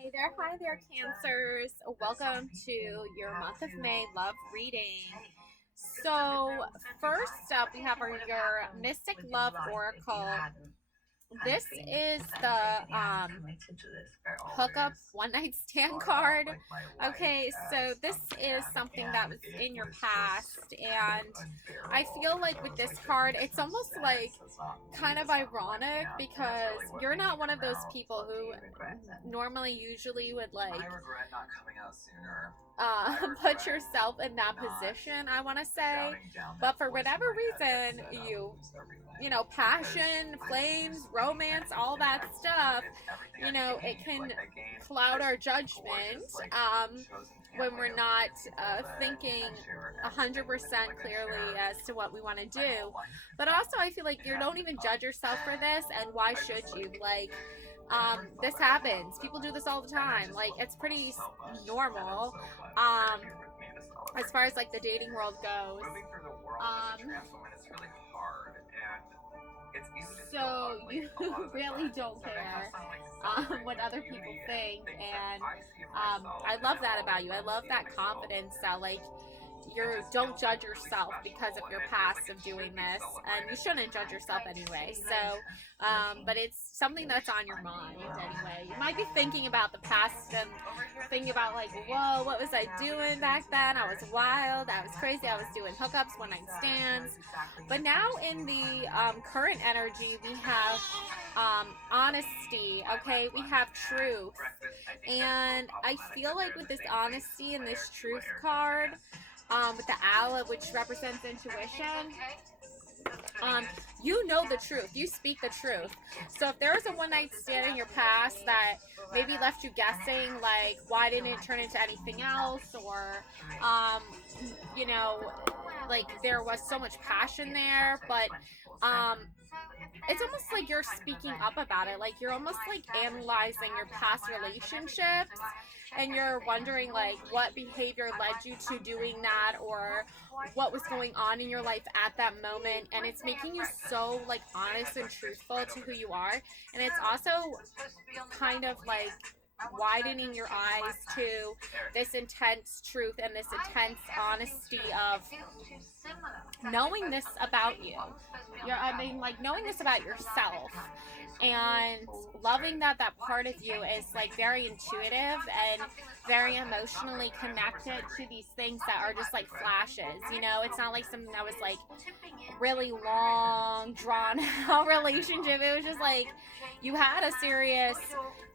Hey there, hi there, Cancers. Welcome to your month of May love reading. So, first up, we have your Mystic Love Oracle. This is the hookup one night stand card. Okay, so this is something that was in your past, and I feel like with this card, it's almost like kind of ironic because you're not one of those people who normally usually would like put yourself in that position, I want to say, but for whatever reason, passion, flames, romance, all that stuff, it can cloud our judgment when we're not thinking 100% clearly as to what we want to do. But also, I feel like you don't even judge yourself for this, and why should you? This happens. People do this all the time. Like, it's pretty normal. As far as like the dating world goes. So you really don't care what other people think, and I love that about you. I love that confidence that like you don't judge yourself because of your past of doing this, and you shouldn't judge yourself anyway. So, but it's something that's on your mind anyway. You might be thinking about the past and thinking about like, whoa, what was I doing back then? I was wild, I was crazy, I was doing hookups, one night stands. But now in the current energy, we have honesty. Okay, we have truth, and I feel like with this honesty and this truth card, with the owl, which represents intuition, you know the truth. You speak the truth. So if there was a one night stand in your past that maybe left you guessing, like why didn't it turn into anything else, or you know, like there was so much passion there, but it's almost like you're speaking up about it. Like you're almost like analyzing your past relationships, and you're wondering like what behavior led you to doing that, or what was going on in your life at that moment, and it's making you so like honest and truthful to who you are. And it's also kind of like widening your eyes to this intense truth and this intense honesty of knowing this about you. Like knowing this about yourself, and loving that that part of you is like very intuitive and very emotionally connected to these things that are just like flashes. It's not like something that was like really long, drawn out relationship. It was just like you had a serious,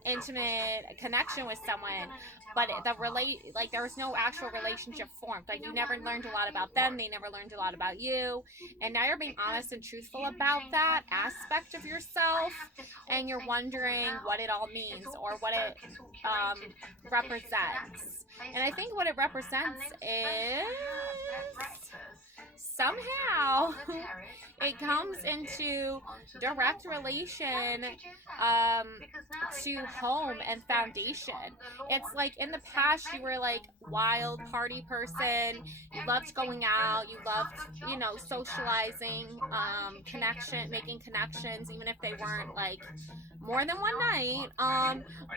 intimate connection with someone, but there was no actual relationship formed. Like you never learned a lot about them, they never learned a lot about you, and now you're being honest and truthful about that aspect of yourself, and you're wondering what it all means or what it represents. And I think what it represents is somehow it comes into direct relation to home and foundation. It's like in the past you were like wild party person, you loved going out, you loved socializing, making connections even if they weren't like more than one night,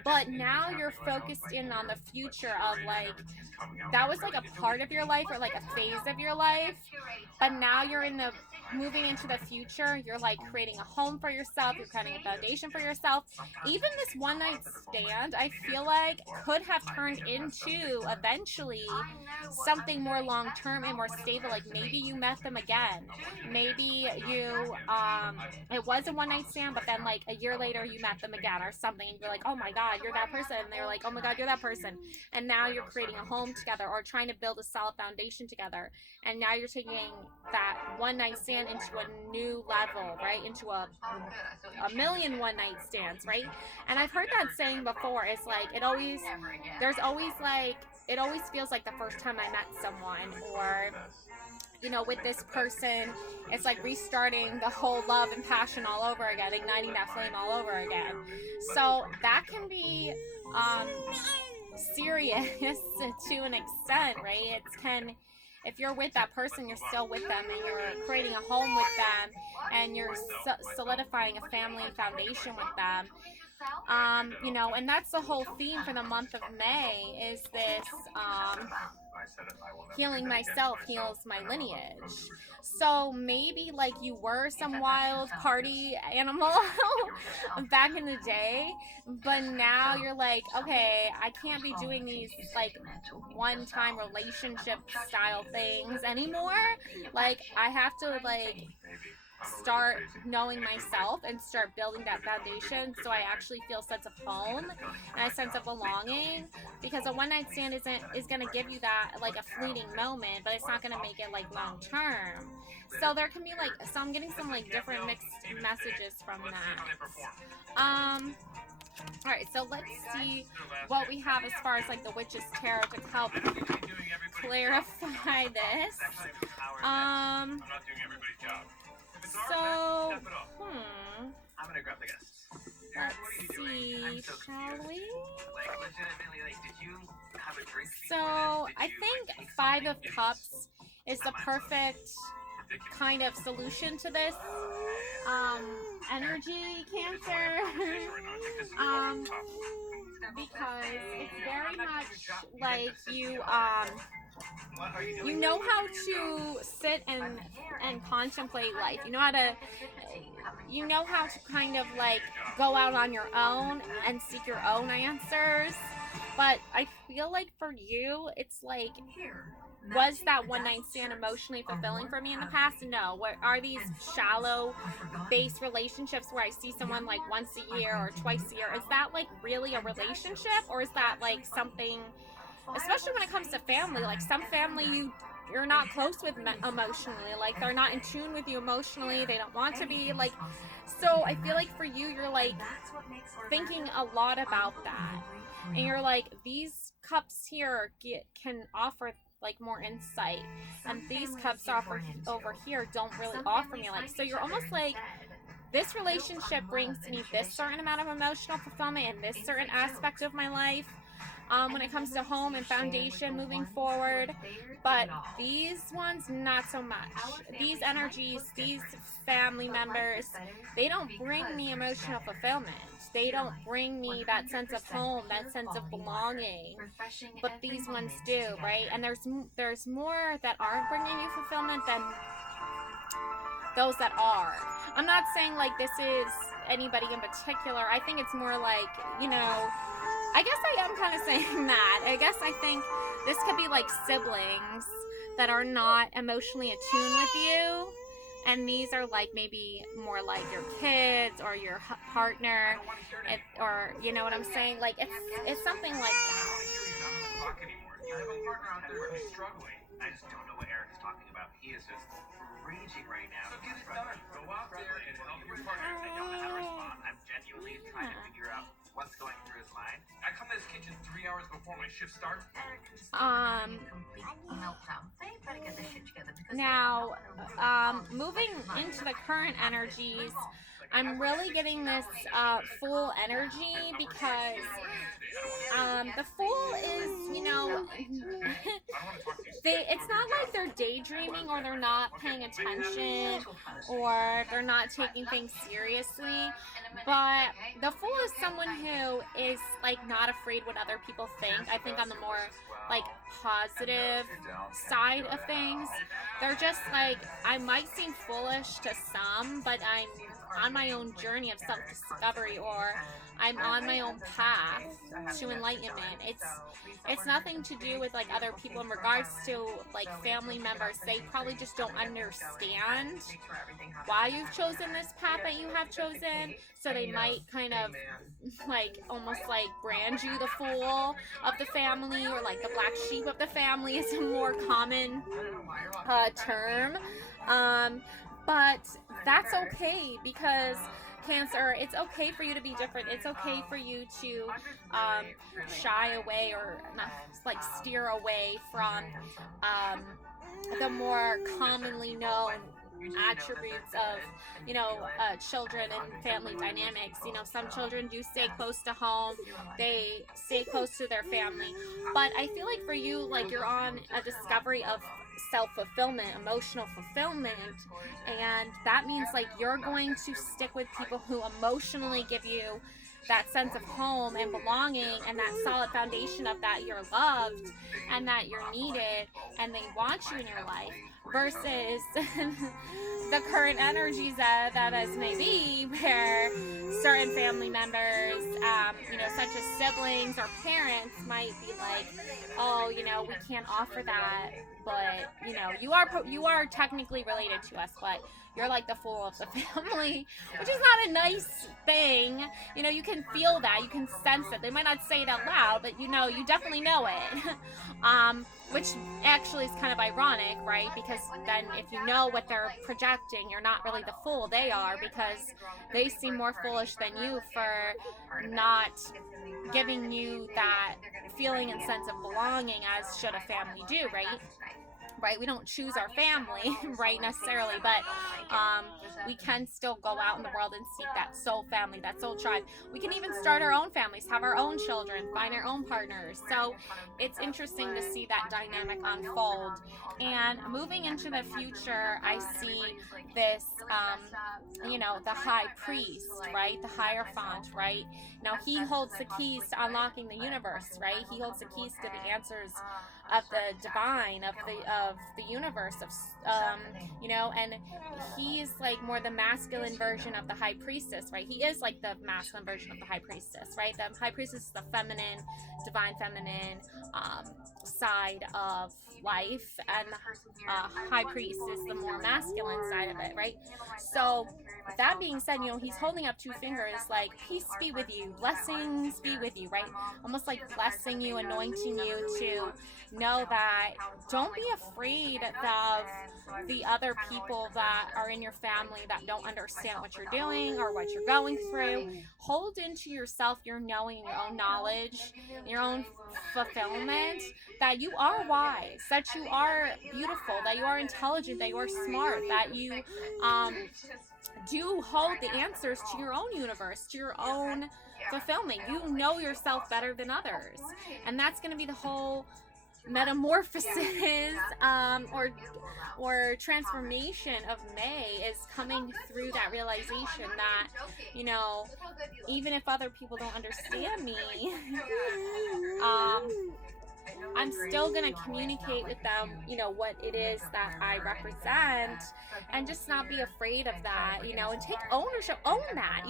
but now you're focused in on the future of like that was like a part of your life or like a phase of your life, but now you're moving into the future. You're like creating a home for yourself, you're creating a foundation for yourself. Even this one night stand, I feel like could have turned into eventually something more long term and more stable. Like maybe you met them again, maybe it was a one night stand, but then like a year later you met them again or something, and you're like, oh my god, you're that person, and they're like, oh my god, you're that person, and now you're creating a home together or trying to build a solid foundation together. And now you're taking that one night stand into a new level, right? Into a million one night stands, right? And I've heard that saying before. It's like it always feels like the first time I met someone, or with this person, it's like restarting the whole love and passion all over again, igniting that flame all over again. So that can be serious to an extent, right? If you're with that person, you're still with them, and you're creating a home with them, and you're solidifying a family foundation with them. You know, and that's the whole theme for the month of May is this healing myself heals my lineage. So maybe like you were some wild party animal back in the day, but now you're like, okay, I can't be doing these like one-time relationship style things anymore. Like I have to like start knowing myself and start building that foundation so I actually feel a sense of home and a sense of belonging, because a one night stand is going to give you that like a fleeting moment, but it's not going to make it like long term. So there can be like, so I'm getting some like different mixed messages from that. All right, so let's see what we have as far as like the Witch's Tarot to help clarify this. So, I'm gonna grab the guests. Let's see, shall we? Like, legitimately, like, did you have a drink? So, I think Five of Cups is the perfect kind of solution to this energy, Cancer. Because it's very much like you know how to sit and contemplate life. You know how to kind of like go out on your own and seek your own answers. But I feel like for you, it's like, was that one night stand emotionally fulfilling for me in the past? No. What are these shallow based relationships where I see someone like once a year or twice a year? Is that like really a relationship, or is that like something, especially when it comes to family, like some family you're not close with emotionally, like they're not in tune with you emotionally, they don't want to be, like, so I feel like for you, you're like thinking a lot about that, and you're like, these cups here can offer like more insight, and these cups over here don't really offer me, like, so you're almost like, this relationship brings me this certain amount of emotional fulfillment in this certain aspect of my life, when it comes to home and foundation moving forward, but these ones not so much. These energies, these family members, they don't bring me emotional fulfillment. They don't bring me that sense of home, that sense of belonging, but these ones do, right? And there's more that aren't bringing you fulfillment than those that are. I'm not saying like this is anybody in particular. I think it's more like, you know, I guess I am kind of saying that. I guess I think this could be like siblings that are not emotionally attuned with you, and these are like maybe more like your kids or your partner, or you know what I'm saying? Like it's something like that. I have a partner out there who's struggling. I just don't know what Eric is talking about. He is just raging right now. So get it done. Go out there and help your partner. I don't know how to respond. I'm genuinely trying to figure out what's going through his mind. I come to this kitchen 3 hours before my shift starts. Now, moving into the current energies, I'm really getting this Fool energy, because the Fool is, you know, it's not like they're daydreaming or they're not paying attention or they're not taking things seriously, but the Fool is someone who is like not afraid what other people think. I think on the more like positive side of things, they're just like, I might seem foolish to some, but I'm on my own journey of self-discovery, or I'm on my own path to enlightenment. It's nothing to do with like other people in regards to like family members. They probably just don't understand why you've chosen this path that you have chosen, so they might kind of like almost like brand you the fool of the family, or like the black sheep of the family is a more common term, but that's okay, because Cancer, it's okay for you to be different. It's okay for you to shy away or not, like steer away from the more commonly known attributes of, you know, children and family dynamics. You know, some children do stay close to home, they stay close to their family, but I feel like for you, like you're on a discovery of self-fulfillment, emotional fulfillment, and that means like you're going to stick with people who emotionally give you that sense of home and belonging, and that solid foundation of that you're loved and that you're needed and they want you in your life, versus the current energies that as may be, where certain family members, such as siblings or parents, might be like, oh, we can't offer that, but you are technically related to us, but you're like the fool of the family, which is not a nice thing. You can feel that, you can sense it. They might not say it out loud, but you definitely know it. Which actually is kind of ironic, right? Because then if you know what they're projecting, you're not really the fool, they are, because they seem more foolish than you for not giving you that feeling and sense of belonging as should a family do, right? Right, we don't choose our family, right, necessarily, but we can still go out in the world and seek that soul family, that soul tribe. We can even start our own families, have our own children, find our own partners. So it's interesting to see that dynamic unfold. And moving into the future, I see this, the high priest, right, the Hierophant, right? Now he holds the keys to unlocking the universe, right? He holds the keys to the answers of the divine, of the universe, and he's like more the masculine version of the high priestess, right? He is like the masculine version of the high priestess, right? The high priestess is the feminine, divine feminine side of life, and the high priest is the more masculine side of it, right? So that being said, he's holding up two fingers like, peace be with you, blessings be with you, right? Almost like blessing you, anointing you to know that don't be afraid of the other people that are in your family that don't understand what you're doing or what you're going through. Hold into yourself your knowing, your own knowledge, your own fulfillment, that you are wise, that you are beautiful, that you are intelligent, that you are smart, that you do hold the answers to your own universe, to your own fulfillment. You know yourself better than others, and that's going to be the whole metamorphosis or transformation of May, is coming through that realization that even if other people don't understand me, I'm still going to communicate with them, what it is that I represent, and just not be afraid of that, and take ownership, own that,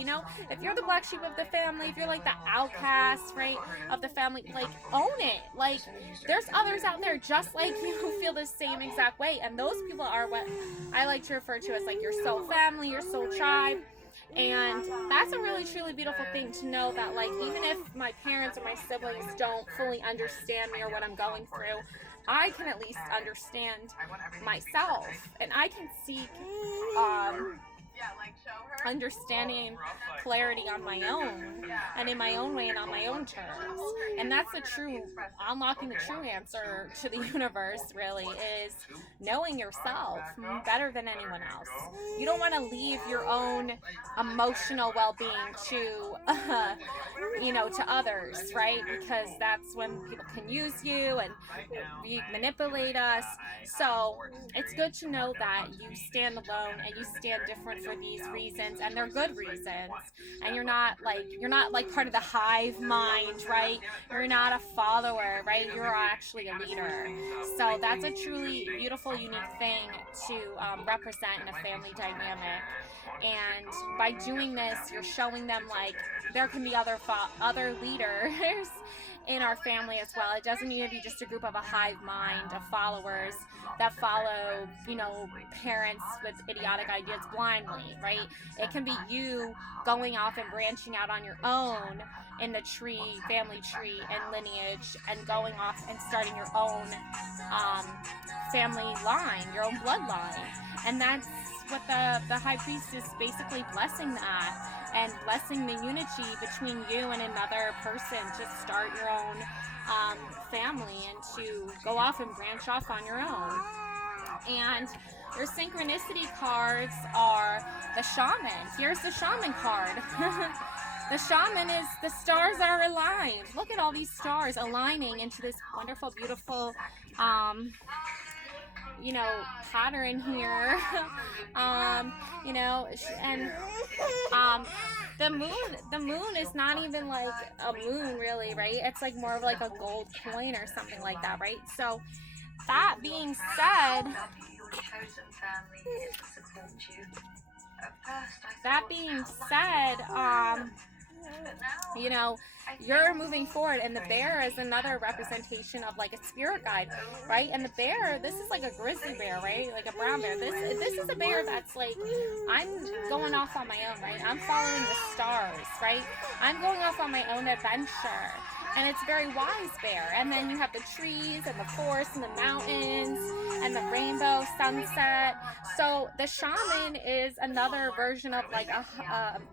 if you're the black sheep of the family, if you're like the outcast, right, of the family, like, own it. Like, there's others out there just like you who feel the same exact way, and those people are what I like to refer to as like your soul family, your soul tribe. And that's a really truly beautiful thing to know, that like, even if my parents or my siblings don't fully understand me or what I'm going through, I can at least understand myself, and I can seek understanding and clarity on my own, and in my own way and on my own terms. And that's the true, unlocking the true answer to the universe, really, is knowing yourself better than anyone else. You don't want to leave your own emotional well-being to to others, right? Because that's when people can use you and manipulate us. So it's good to know that you stand alone and you stand different for these reasons, and they're good reasons, and you're not like part of the hive mind, right? You're not a follower, right? You're actually a leader. So that's a truly beautiful, unique thing to represent in a family dynamic. And by doing this, you're showing them like there can be other leaders in our family as well. It doesn't need to be just a group of a hive mind of followers that follow, parents with idiotic ideas blindly, right? It can be you going off and branching out on your own in the family tree and lineage, and going off and starting your own family line, your own bloodline. And that's what the high priest is basically blessing that, and blessing the unity between you and another person to start your own family, and to go off and branch off on your own. And your synchronicity cards are the shaman. Here's the shaman card. The shaman is, the stars are aligned. Look at all these stars aligning into this wonderful, beautiful you know, pattern here. You know, and the moon is not even like a moon really, right? It's like more of like a gold coin or something like that, right? So that being said, you know, you're moving forward, and the bear is another representation of like a spirit guide, right? And the bear, this is like a grizzly bear, right? Like a brown bear. This is a bear that's like, I'm going off on my own, right? I'm following the stars, right? I'm going off on my own adventure. And it's a very wise bear. And then you have the trees and the forest and the mountains and the rainbow sunset. So the shaman is another version of like a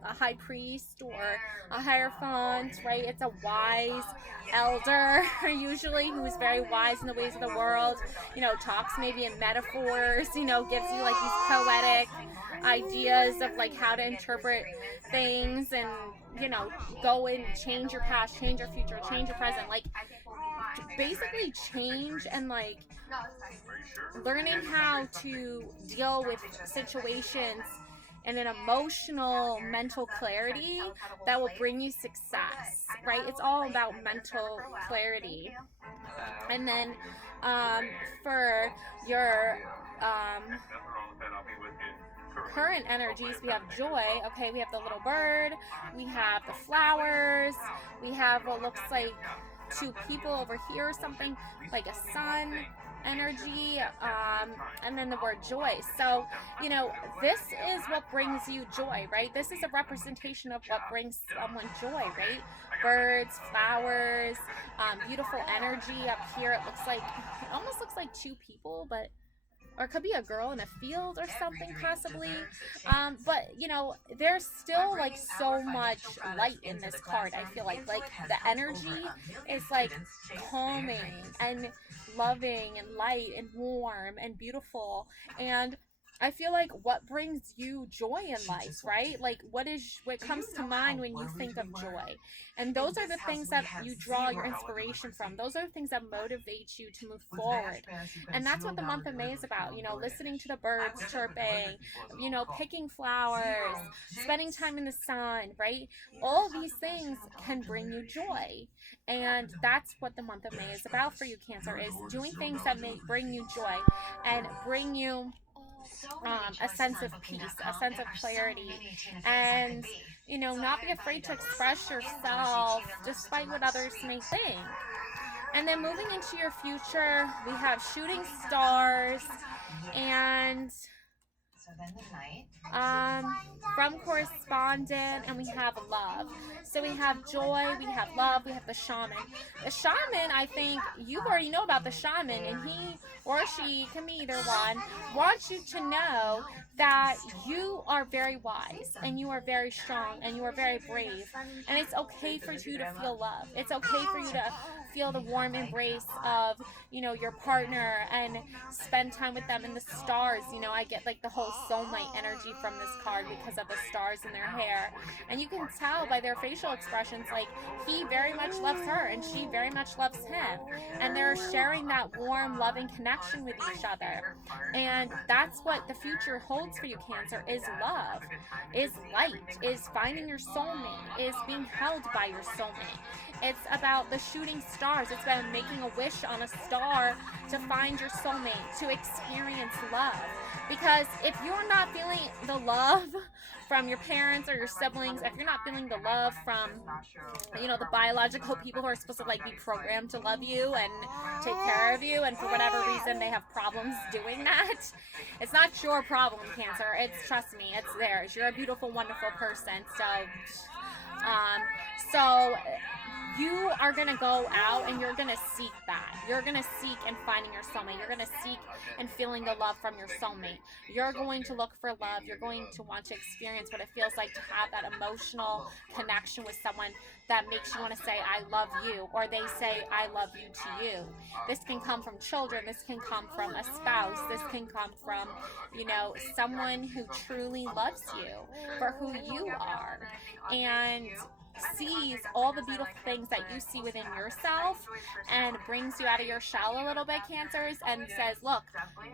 high priest or a hierophant, right? It's a wise elder usually who's very wise in the ways of the world, you know, talks maybe in metaphors, you know, gives you like these poetic ideas of like how to interpret things and, you know, go and change your past, change your future, change your present, like basically change and like learning how to deal with situations and an emotional mental clarity that will bring you success, right? It's all about mental clarity. And then for your current energies, we have joy. Okay, we have the little bird, we have the flowers, we have what looks like two people over here or something, like a sun energy, and then the word joy. So, you know, this is what brings you joy, right? This is a representation of what brings someone joy, right? Birds, flowers, beautiful energy up here. It almost looks like two people, but or it could be a girl in a field or something possibly, but you know, there's still like so much light in this card. I feel like the energy is like calming and loving and light and warm and beautiful, and I feel like what brings you joy in life, right? Like what comes to mind when you think of joy? And those are the things that you draw your inspiration from. Those are the things that motivate you to move forward. And that's what the month of May is about, you know, listening to the birds chirping, you know, picking flowers, spending time in the sun, right? All these things can bring you joy. And that's what the month of May is about for you, Cancer, is doing things that may bring you joy and bring you a sense of peace, a sense of clarity, and, you know, not be afraid to express yourself despite what others may think. And then moving into your future, we have shooting stars and from correspondent, and we have love. So we have joy, we have love, we have the shaman. The shaman, I think you already know about the shaman, and he or she, can be either one, wants you to know that you are very wise and you are very strong and you are very brave, and it's okay for you to feel love. It's okay for you to feel the warm embrace of, you know, your partner and spend time with them in the stars. You know, I get like the whole soulmate energy from this card because of the stars in their hair, and you can tell by their facial expressions, like he very much loves her and she very much loves him, and they're sharing that warm, loving connection with each other. And that's what the future holds for you, Cancer, is love, is light, is finding your soulmate, is being held by your soulmate. It's about the shooting stars. It's about making a wish on a star to find your soulmate, to experience love. Because if you're not feeling the love from your parents or your siblings, if you're not feeling the love from, you know, the biological people who are supposed to like be programmed to love you and take care of you, and for whatever reason they have problems doing that, it's not your problem, Cancer. It's, trust me, it's theirs. You're a beautiful, wonderful person. So you are going to go out and you're going to seek that. You're going to seek in finding your soulmate. You're going to seek in feeling the love from your soulmate. You're going to look for love. You're going to want to experience what it feels like to have that emotional connection with someone that makes you want to say, I love you, or they say, I love you to you. This can come from children. This can come from a spouse. This can come from, you know, someone who truly loves you for who you are. And sees all the beautiful things that you see within yourself and brings you out of your shell a little bit, Cancers, and says, look,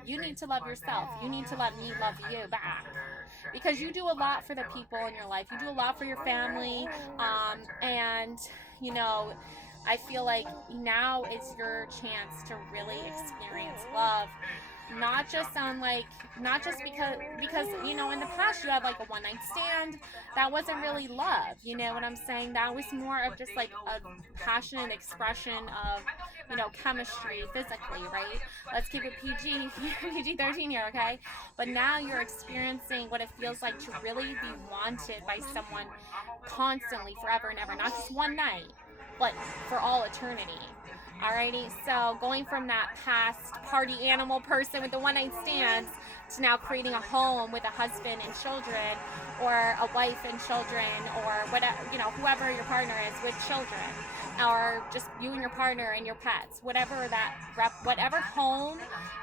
you need to love yourself. You need to let me love you back. Because you do a lot for the people in your life. You do a lot for your family. And, you know, I feel like now is your chance to really experience love. Not just because you know, in the past you had like a one night stand. That wasn't really love, you know what I'm saying? That was more of just like a passionate expression of, you know, chemistry physically, right? Let's keep it PG-13 here, okay? But now you're experiencing what it feels like to really be wanted by someone constantly, forever and ever, not just one night, but for all eternity. Alrighty, so going from that past party animal person with the one night stands to now creating a home with a husband and children, or a wife and children, or whatever, you know, whoever your partner is with children, or just you and your partner and your pets, whatever home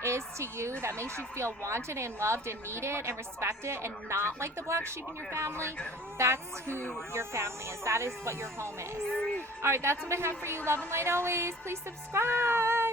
is to you that makes you feel wanted and loved and needed and respected and not like the black sheep in your family, that's who your family is. That is what your home is. All right, that's what I have for you. Love and light always. Please subscribe.